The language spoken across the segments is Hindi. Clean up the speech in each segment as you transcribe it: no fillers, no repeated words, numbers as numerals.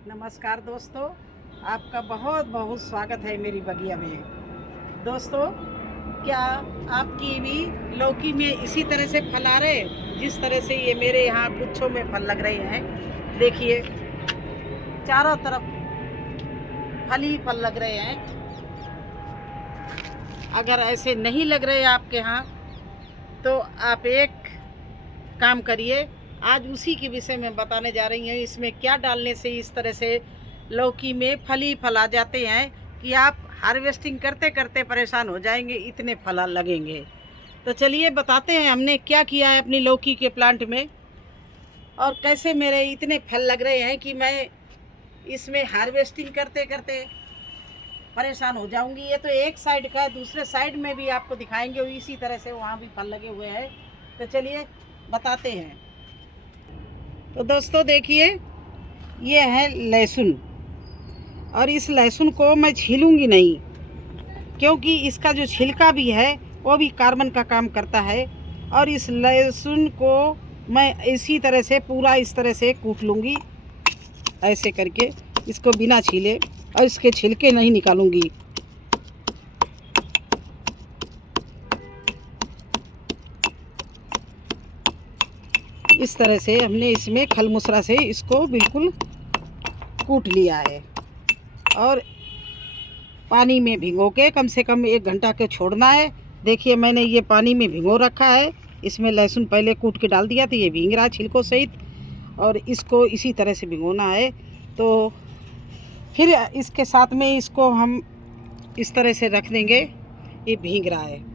नमस्कार दोस्तों, आपका बहुत बहुत स्वागत है मेरी बगिया में। दोस्तों, क्या आपकी भी लौकी में इसी तरह से फल आ रहे हैं जिस तरह से ये मेरे यहाँ गुच्छों में फल लग रहे हैं? देखिए, चारों तरफ फल ही फल लग रहे हैं। अगर ऐसे नहीं लग रहे आपके यहाँ तो आप एक काम करिए, आज उसी के विषय में बताने जा रही हूँ। इसमें क्या डालने से इस तरह से लौकी में फल ही फल आ जाते हैं कि आप हार्वेस्टिंग करते करते परेशान हो जाएंगे, इतने फल लगेंगे। तो चलिए बताते हैं हमने क्या किया है अपनी लौकी के प्लांट में और कैसे मेरे इतने फल लग रहे हैं कि मैं इसमें हार्वेस्टिंग करते करते परेशान हो जाऊंगी। ये तो एक साइड का है, दूसरे साइड में भी आपको दिखाएंगे इसी तरह से वहाँ भी फल लगे हुए हैं। तो चलिए बताते हैं। तो दोस्तों देखिए, ये है लहसुन और इस लहसुन को मैं छीलूंगी नहीं, क्योंकि इसका जो छिलका भी है वो भी कार्बन का काम करता है। और इस लहसुन को मैं इसी तरह से पूरा इस तरह से कूट लूँगी, ऐसे करके इसको बिना छीले, और इसके छिलके नहीं निकालूंगी। इस तरह से हमने इसमें खलमुसरा से इसको बिल्कुल कूट लिया है और पानी में भिगो के कम से कम 1 घंटा के छोड़ना है। देखिए, मैंने ये पानी में भिगो रखा है। इसमें लहसुन पहले कूट के डाल दिया था, ये भीग रहा है छिलकों सहित, और इसको इसी तरह से भिगोना है। तो फिर इसके साथ में इसको हम इस तरह से रख देंगे, ये भीग रहा है।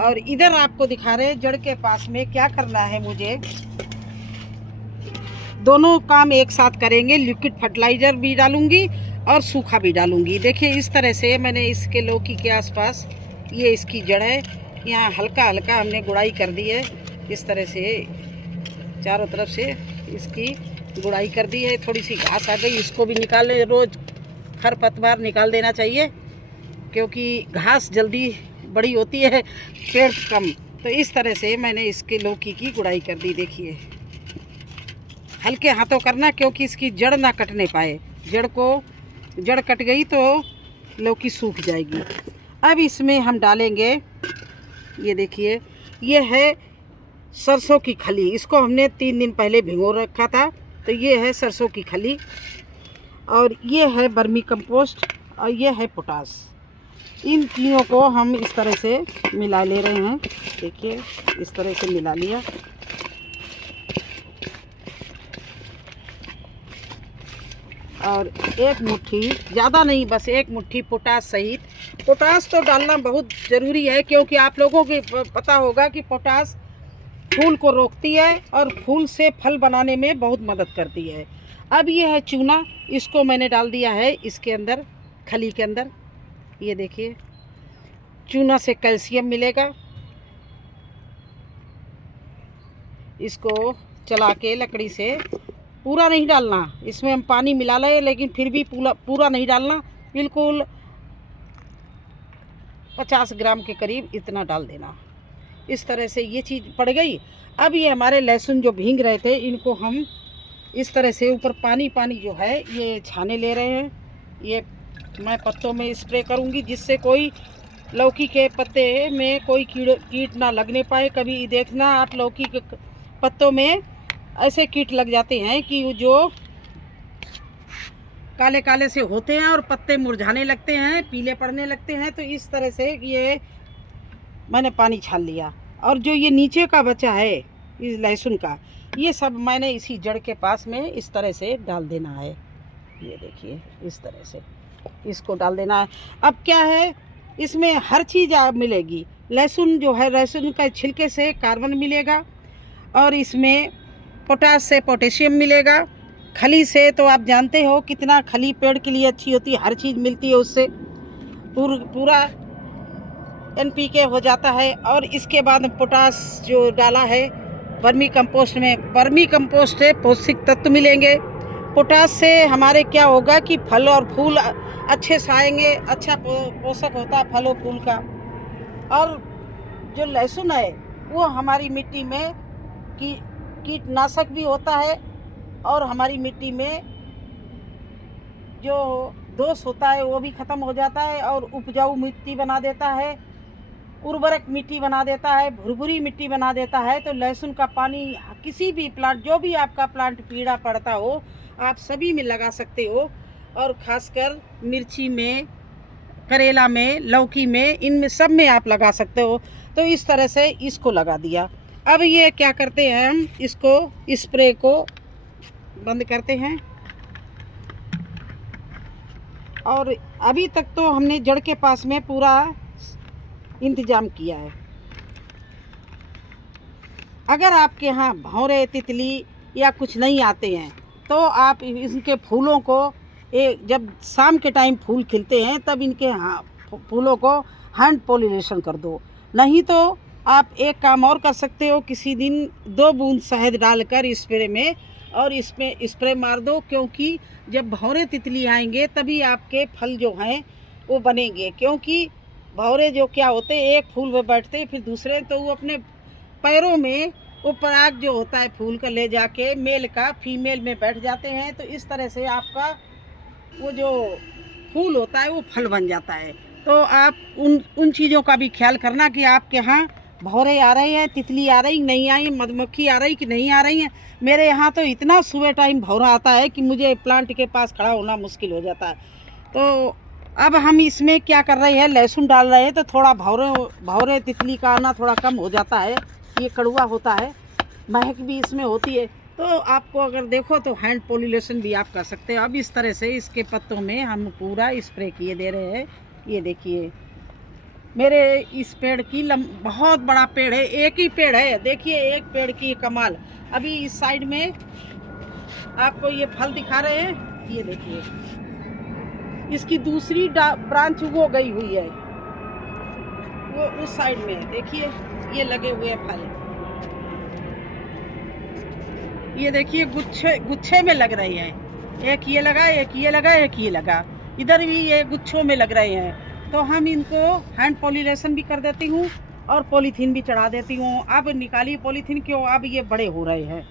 और इधर आपको दिखा रहे हैं जड़ के पास में क्या करना है मुझे। दोनों काम एक साथ करेंगे, लिक्विड फर्टिलाइज़र भी डालूंगी और सूखा भी डालूंगी। देखिए, इस तरह से मैंने इसके लौकी के आसपास, ये इसकी जड़ है, यहाँ हल्का हल्का हमने गुड़ाई कर दी है। इस तरह से चारों तरफ से इसकी गुड़ाई कर दी है। थोड़ी सी घास आ गई, इसको भी निकाल ले। रोज़ खरपतवार निकाल देना चाहिए, क्योंकि घास जल्दी बड़ी होती है, पेड़ कम। तो इस तरह से मैंने इसके लौकी की गुड़ाई कर दी। देखिए, हल्के हाथों करना, क्योंकि इसकी जड़ ना कटने पाए। जड़ कट गई तो लौकी सूख जाएगी। अब इसमें हम डालेंगे, ये देखिए, ये है सरसों की खली। इसको हमने 3 दिन पहले भिगो रखा था। तो ये है सरसों की खली, और ये है वर्मी कंपोस्ट, और ये है पोटास। इन तीनों को हम इस तरह से मिला ले रहे हैं। देखिए, इस तरह से मिला लिया। और 1 मुट्ठी, ज़्यादा नहीं, बस 1 मुट्ठी पोटास सहित। पोटास तो डालना बहुत ज़रूरी है, क्योंकि आप लोगों को पता होगा कि पोटास फूल को रोकती है और फूल से फल बनाने में बहुत मदद करती है। अब ये है चूना, इसको मैंने डाल दिया है इसके अंदर, खली के अंदर। ये देखिए, चूना से कैल्शियम मिलेगा। इसको चला के लकड़ी से, पूरा नहीं डालना, इसमें हम पानी मिला लें, लेकिन फिर भी पूरा नहीं डालना, बिल्कुल 50 ग्राम के करीब इतना डाल देना। इस तरह से ये चीज़ पड़ गई। अब ये हमारे लहसुन जो भीग रहे थे, इनको हम इस तरह से ऊपर पानी जो है ये छाने ले रहे हैं। ये मैं पत्तों में स्प्रे करूँगी, जिससे कोई लौकी के पत्ते में कोई कीट ना लगने पाए। कभी देखना आप, लौकी के पत्तों में ऐसे कीट लग जाते हैं कि जो काले काले से होते हैं और पत्ते मुरझाने लगते हैं, पीले पड़ने लगते हैं। तो इस तरह से ये मैंने पानी छान लिया। और जो ये नीचे का बचा है इस लहसुन का, ये सब मैंने इसी जड़ के पास में इस तरह से डाल देना है। ये देखिए, इस तरह से इसको डाल देना है। अब क्या है, इसमें हर चीज़ आप मिलेगी। लहसुन जो है, लहसुन का छिलके से कार्बन मिलेगा, और इसमें पोटास से पोटेशियम मिलेगा। खली से तो आप जानते हो कितना खली पेड़ के लिए अच्छी होती है, हर चीज़ मिलती है उससे, पूरा NPK हो जाता है। और इसके बाद पोटास जो डाला है वर्मी कंपोस्ट में, वर्मी कंपोस्ट से पौष्टिक तत्व मिलेंगे। पोटास से हमारे क्या होगा कि फल और फूल अच्छे से आएंगे, अच्छा पोषक होता है फल और फूल का। और जो लहसुन है वो हमारी मिट्टी में कीटनाशक भी होता है, और हमारी मिट्टी में जो दोष होता है वो भी ख़त्म हो जाता है और उपजाऊ मिट्टी बना देता है, उर्वरक मिट्टी बना देता है, भुरभुरी मिट्टी बना देता है। तो लहसुन का पानी किसी भी प्लांट, जो भी आपका प्लांट पीड़ा पड़ता हो, आप सभी में लगा सकते हो। और ख़ासकर मिर्ची में, करेला में, लौकी में, इनमें सब में आप लगा सकते हो। तो इस तरह से इसको लगा दिया। अब ये क्या करते हैं, हम इसको स्प्रे को बंद करते हैं। और अभी तक तो हमने जड़ के पास में पूरा इंतज़ाम किया है। अगर आपके यहाँ भौरे, तितली या कुछ नहीं आते हैं तो आप इनके फूलों को जब शाम के टाइम फूल खिलते हैं तब इनके फूलों को हैंड पॉलिनेशन कर दो। नहीं तो आप एक काम और कर सकते हो, किसी दिन 2 बूंद शहद डालकर स्प्रे में और इसमें स्प्रे मार दो, क्योंकि जब भौरे तितली आएंगे तभी आपके फल जो हैं वो बनेंगे। क्योंकि भौरे जो क्या होते हैं, एक फूल में बैठते हैं फिर दूसरे, तो वो अपने पैरों में वो पराग जो होता है फूल का ले जाके मेल का फीमेल में बैठ जाते हैं। तो इस तरह से आपका वो जो फूल होता है वो फल बन जाता है। तो आप उन चीज़ों का भी ख्याल करना कि आपके यहाँ भौरे आ रहे हैं, तितली आ रही नहीं आई, मधुमक्खी आ रही कि नहीं आ रही हैं। मेरे यहाँ तो इतना सुबह टाइम भौरा आता है कि मुझे प्लांट के पास खड़ा होना मुश्किल हो जाता है। तो अब हम इसमें क्या कर रहे हैं, लहसुन डाल रहे हैं, तो थोड़ा भौरे तितली का आना थोड़ा कम हो जाता है। ये कड़वा होता है, महक भी इसमें होती है। तो आपको अगर देखो तो हैंड पॉलिनेशन भी आप कर सकते हो। अब इस तरह से इसके पत्तों में हम पूरा स्प्रे किए दे रहे हैं। ये देखिए मेरे इस पेड़ की बहुत बड़ा पेड़ है, एक ही पेड़ है। देखिए एक पेड़ की कमाल। अभी इस साइड में आपको ये फल दिखा रहे हैं, ये देखिए इसकी दूसरी ब्रांच वो गई हुई है, वो उस साइड में है। देखिए ये लगे हुए फल, ये देखिए गुच्छे में लग रहे हैं। एक ये लगा, एक ये लगा, एक ये लगा, इधर भी ये गुच्छों में लग रहे हैं। तो हम इनको हैंड पॉलिनेशन भी कर देती हूँ और पॉलीथीन भी चढ़ा देती हूँ। अब निकालिए पॉलीथीन, क्यों अब ये बड़े हो रहे हैं।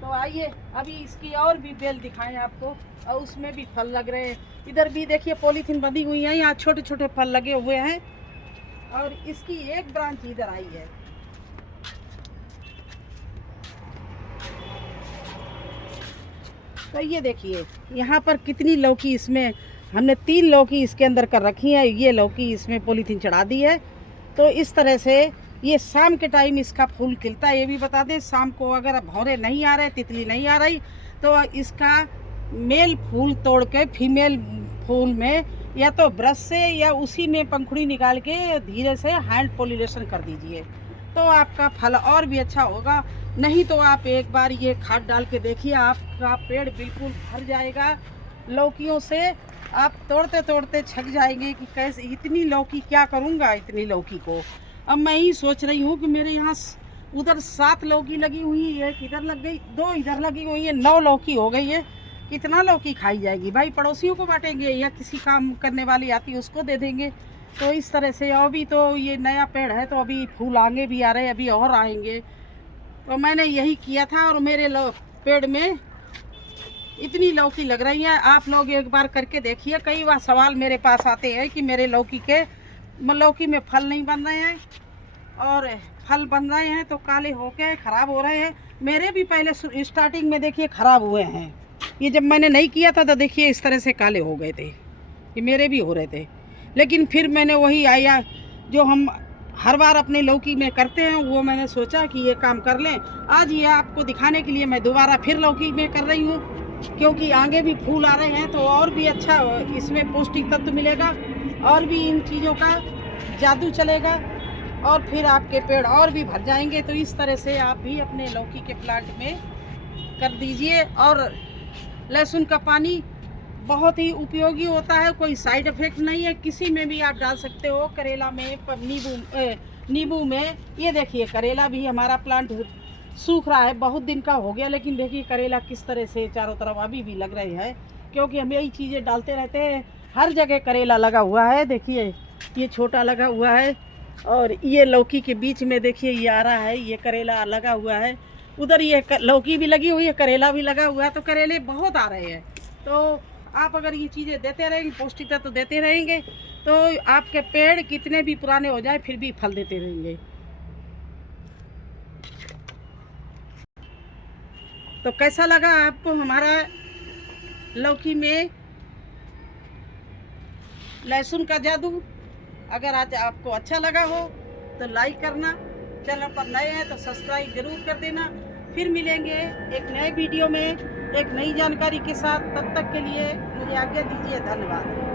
तो आइए अभी इसकी और भी बेल दिखाएं आपको, और उसमें भी फल लग रहे हैं। इधर भी देखिए पॉलीथीन बंधी हुई है, यहाँ छोटे छोटे फल लगे हुए हैं। और इसकी एक ब्रांच इधर आई है। तो ये देखिए यहाँ पर कितनी लौकी, इसमें हमने 3 लौकी इसके अंदर कर रखी है। ये लौकी इसमें पॉलीथीन चढ़ा दी है। तो इस तरह से ये शाम के टाइम इसका फूल खिलता है। ये भी बता दें, शाम को अगर भौरे नहीं आ रहे, तितली नहीं आ रही, तो इसका मेल फूल तोड़ के फीमेल फूल में या तो ब्रश से या उसी में पंखुड़ी निकाल के धीरे से हैंड पॉलिनेशन कर दीजिए, तो आपका फल और भी अच्छा होगा। नहीं तो आप एक बार ये खाद डाल के देखिए, आपका पेड़ बिल्कुल भर जाएगा लौकियों से। आप तोड़ते तोड़ते छक जाएंगे कि कैसे इतनी लौकी क्या करूँगा इतनी लौकी को। अब मैं ही सोच रही हूँ कि मेरे यहाँ उधर 7 लौकी लगी हुई है, एक इधर लग गई, 2 इधर लगी हुई है, 9 लौकी हो गई है। कितना लौकी खाई जाएगी भाई, पड़ोसियों को बांटेंगे या किसी काम करने वाली आती है उसको दे देंगे। तो इस तरह से अभी तो ये नया पेड़ है, तो अभी फूल आगे भी आ रहे हैं, अभी और आएंगे। तो मैंने यही किया था और मेरे पेड़ में इतनी लौकी लग रही है। आप लोग एक बार करके देखिए। कई बार सवाल मेरे पास आते हैं कि मेरे लौकी में फल नहीं बन रहे हैं, और फल बन रहे हैं तो काले होके ख़राब हो रहे हैं। मेरे भी पहले स्टार्टिंग में देखिए ख़राब हुए हैं। ये जब मैंने नहीं किया था तो देखिए इस तरह से काले हो गए थे, ये मेरे भी हो रहे थे। लेकिन फिर मैंने वही आया जो हम हर बार अपने लौकी में करते हैं, वो मैंने सोचा कि ये काम कर लें। आज ये आपको दिखाने के लिए मैं दोबारा फिर लौकी में कर रही हूँ, क्योंकि आगे भी फूल आ रहे हैं तो और भी अच्छा इसमें पौष्टिक तत्व मिलेगा और भी इन चीज़ों का जादू चलेगा और फिर आपके पेड़ और भी भर जाएंगे। तो इस तरह से आप भी अपने लौकी के प्लांट में कर दीजिए। और लहसुन का पानी बहुत ही उपयोगी होता है, कोई साइड इफ़ेक्ट नहीं है, किसी में भी आप डाल सकते हो। करेला में, नींबू में। ये देखिए करेला भी हमारा प्लांट सूख रहा है, बहुत दिन का हो गया, लेकिन देखिए करेला किस तरह से चारों तरफ अभी भी लग रहे हैं, क्योंकि हम यही चीज़ें डालते रहते हैं। हर जगह करेला लगा हुआ है। देखिए ये छोटा लगा हुआ है और ये लौकी के बीच में देखिए ये आ रहा है, ये करेला लगा हुआ है। उधर ये लौकी भी लगी हुई है, करेला भी लगा हुआ है, तो करेले बहुत आ रहे हैं। तो आप अगर ये चीज़ें देते रहेंगे, पौष्टिक तत्व देते रहेंगे, तो आपके पेड़ कितने भी पुराने हो जाए फिर भी फल देते रहेंगे। तो कैसा लगा आपको हमारा लौकी में लहसुन का जादू? अगर आज आपको अच्छा लगा हो तो लाइक करना, चैनल पर नए हैं तो सब्सक्राइब जरूर कर देना। फिर मिलेंगे एक नए वीडियो में एक नई जानकारी के साथ। तब तक के लिए मुझे आज्ञा दीजिए। धन्यवाद।